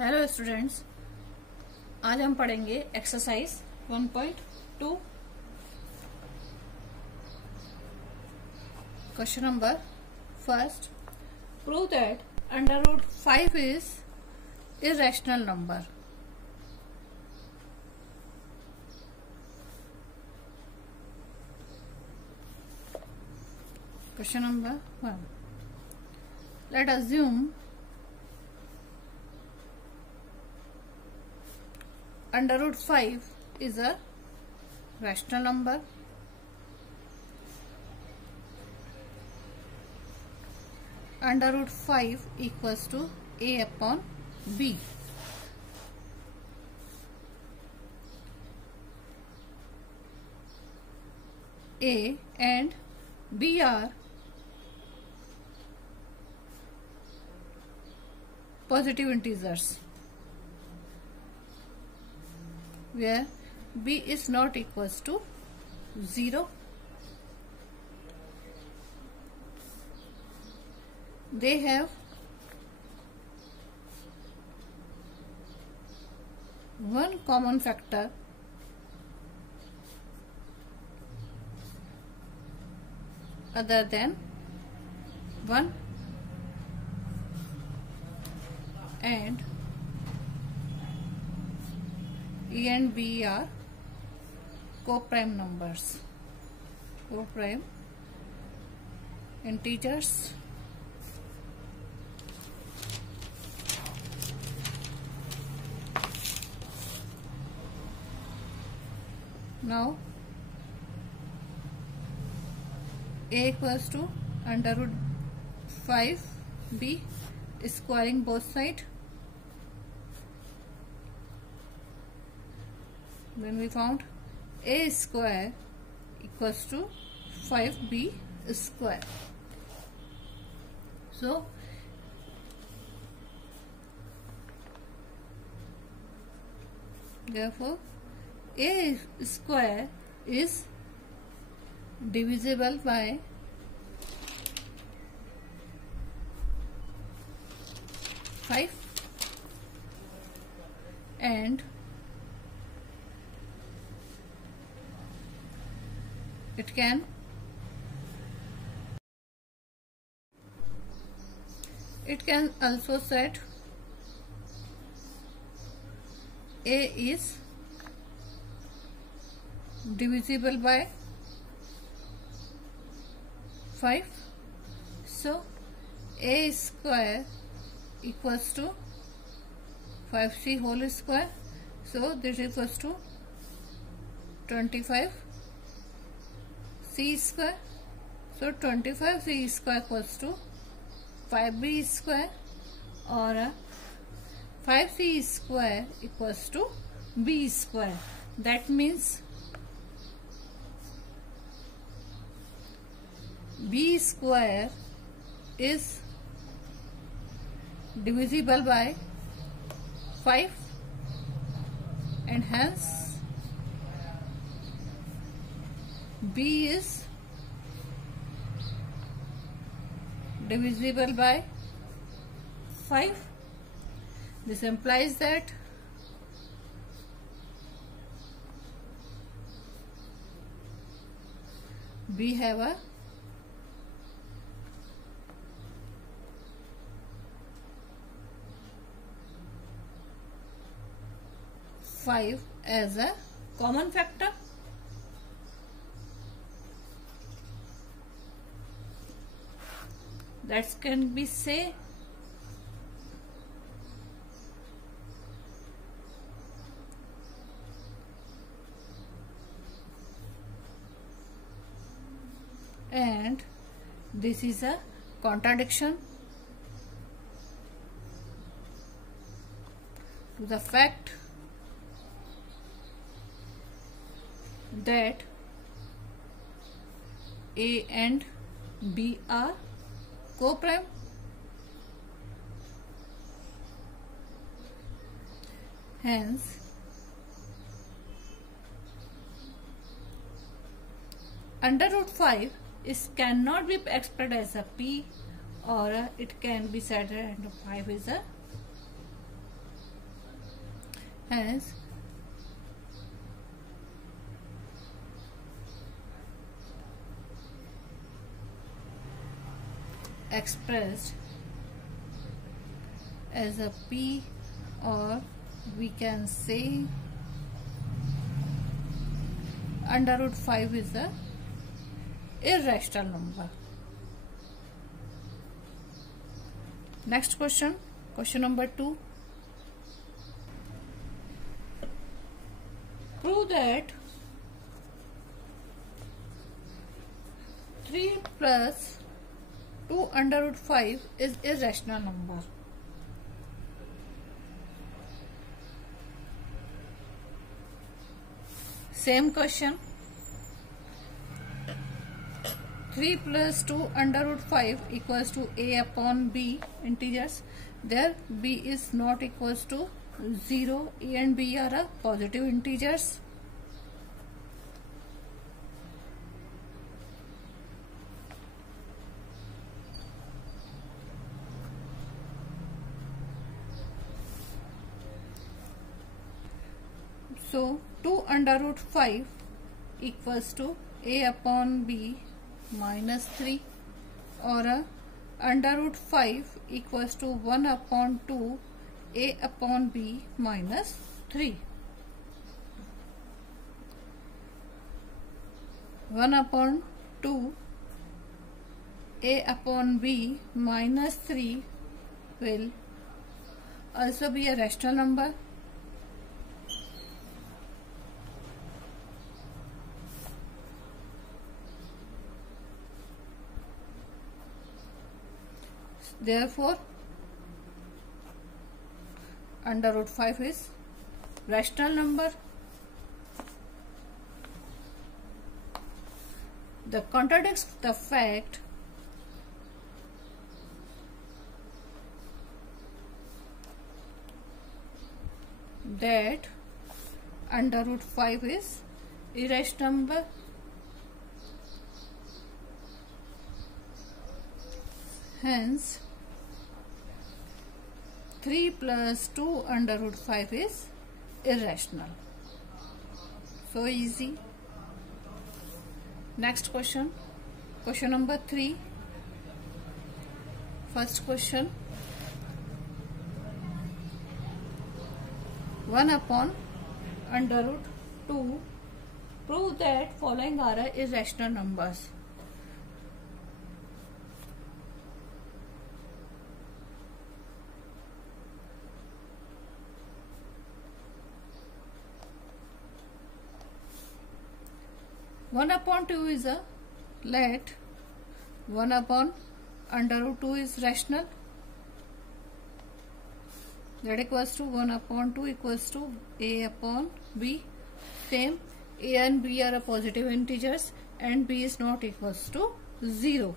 Hello students, आज हम पढ़ेंगे exercise 1.2। Question number first, prove that under root 5 is irrational number. Question number 1, let assume under root 5 is a rational number. Under root 5 equals to a upon b. A and b are positive integers where b is not equals to 0. They have one common factor other than 1 and A and B are co-prime numbers, co-prime integers. Now A equals to under root 5b, squaring both sides. Then we found a square equals to 5b square. So therefore a square is divisible by 5 and it can also set a is divisible by 5. So a square equals to 5c whole square. So this equals to 25 c square. So 25 c square equals to 5b square or 5c square equals to b square. That means b square is divisible by 5 and hence b is divisible by 5. This implies that b have a five as a common factor. That can be say and this is a contradiction to the fact that A and B are co-prime. Hence under root 5 cannot be expressed as a p or it can be said that 5 is a hence expressed as a p, or we can say under root 5 is a irrational number. Next question, question number 2. Prove that 3 plus 2 under root 5 is irrational number. Same question. 3 plus 2 under root 5 equals to a upon b integers. There b is not equals to 0. A and b are a positive integers. So 2 under root 5 equals to a upon b minus 3, or under root 5 equals to 1 upon 2 a upon b minus 3. 1 upon 2 a upon b minus 3 will also be a rational number. Therefore, under root 5 is rational number. That contradicts the fact that under root 5 is irrational number. Hence 3 plus 2 under root 5 is irrational. So easy. Next question, question number 3. First question, 1 upon under root 2. Prove that following are irrational numbers. One upon 2 is a, let 1 upon under root 2 is rational. That equals to 1 upon 2 equals to a upon b. Same, a and b are a positive integers and b is not equals to 0.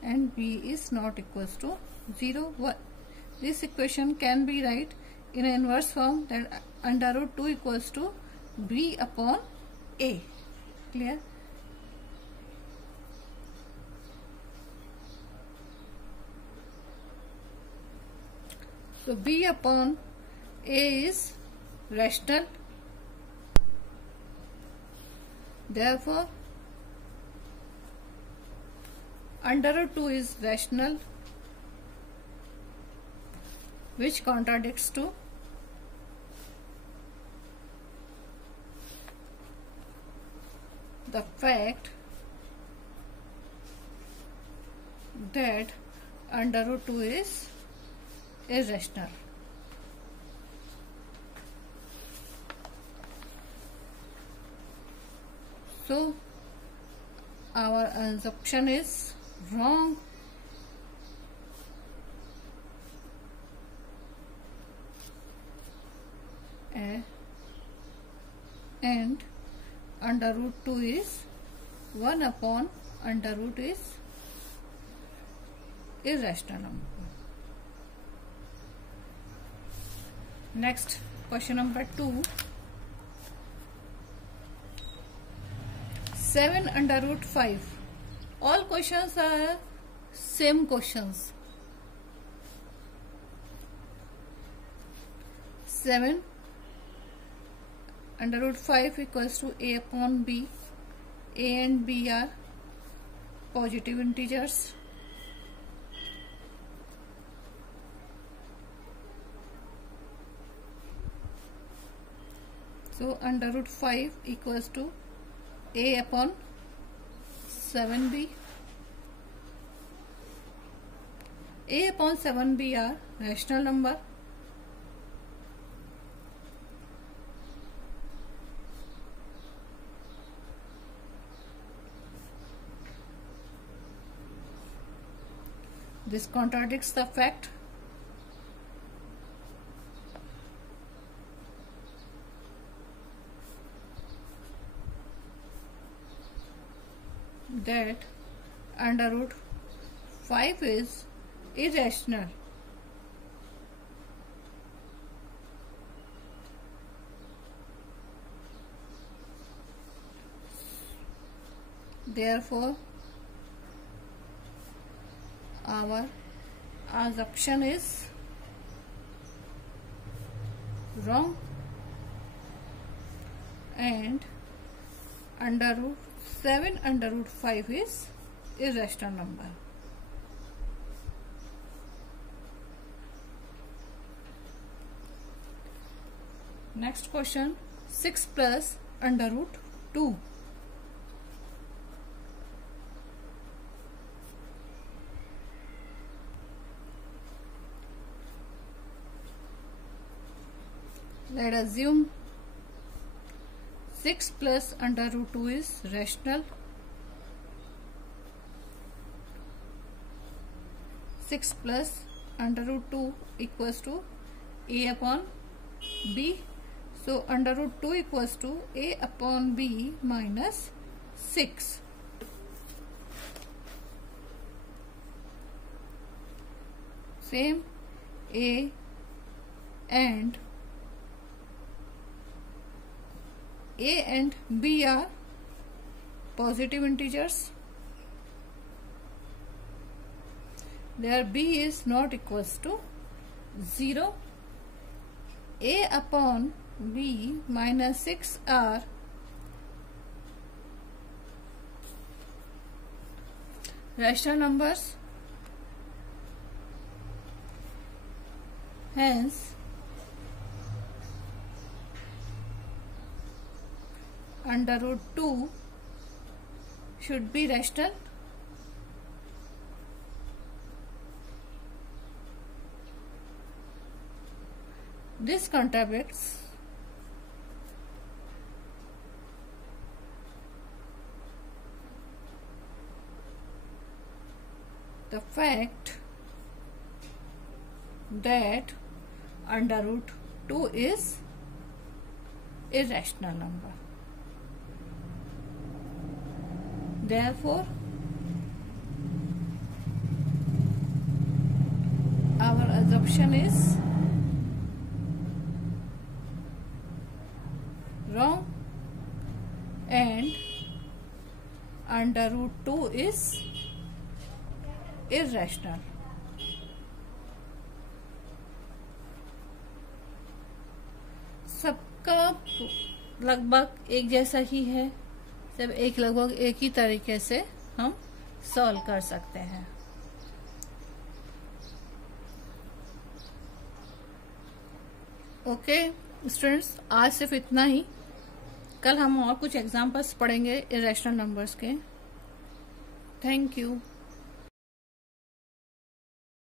And b is not equals to 0. This equation can be write in an inverse form, that under root 2 equals to b upon a. Clear? So b upon a is rational. Therefore, under root 2 is rational, which contradicts to the fact that under root 2 is irrational. So our assumption is wrong. And under root 2 is 1 upon under root is irrational number. Next, question number 2. 7 under root 5. All questions are same questions. 7 under root 5 equals to a upon b. A and b are positive integers. So under root 5 equals to a upon 7b. A upon 7b are rational number. This contradicts the fact that under root 5 is irrational. Therefore, our assumption is wrong, and under root 7 under root 5 is irrational number. Next question, 6 plus under root 2. Let us assume 6 plus under root 2 is rational. 6 plus under root 2 equals to a upon b. So under root 2 equals to a upon b minus 6. Same, a and b are positive integers. There b is not equals to 0. A upon b minus 6 are rational numbers. Hence, under root 2 should be rational. This contradicts the fact that under root 2 is irrational number. Therefore, our assumption is wrong, and under root 2 is irrational. सबका लगभग एक जैसा ही है, सब लगभग एक ही तरीके से हम सॉल्व कर सकते हैं. ओके स्टूडेंट्स, आज सिर्फ इतना ही. कल हम और कुछ एग्जाम्पल्स पढ़ेंगे इरेशनल नंबर्स के. Thank you.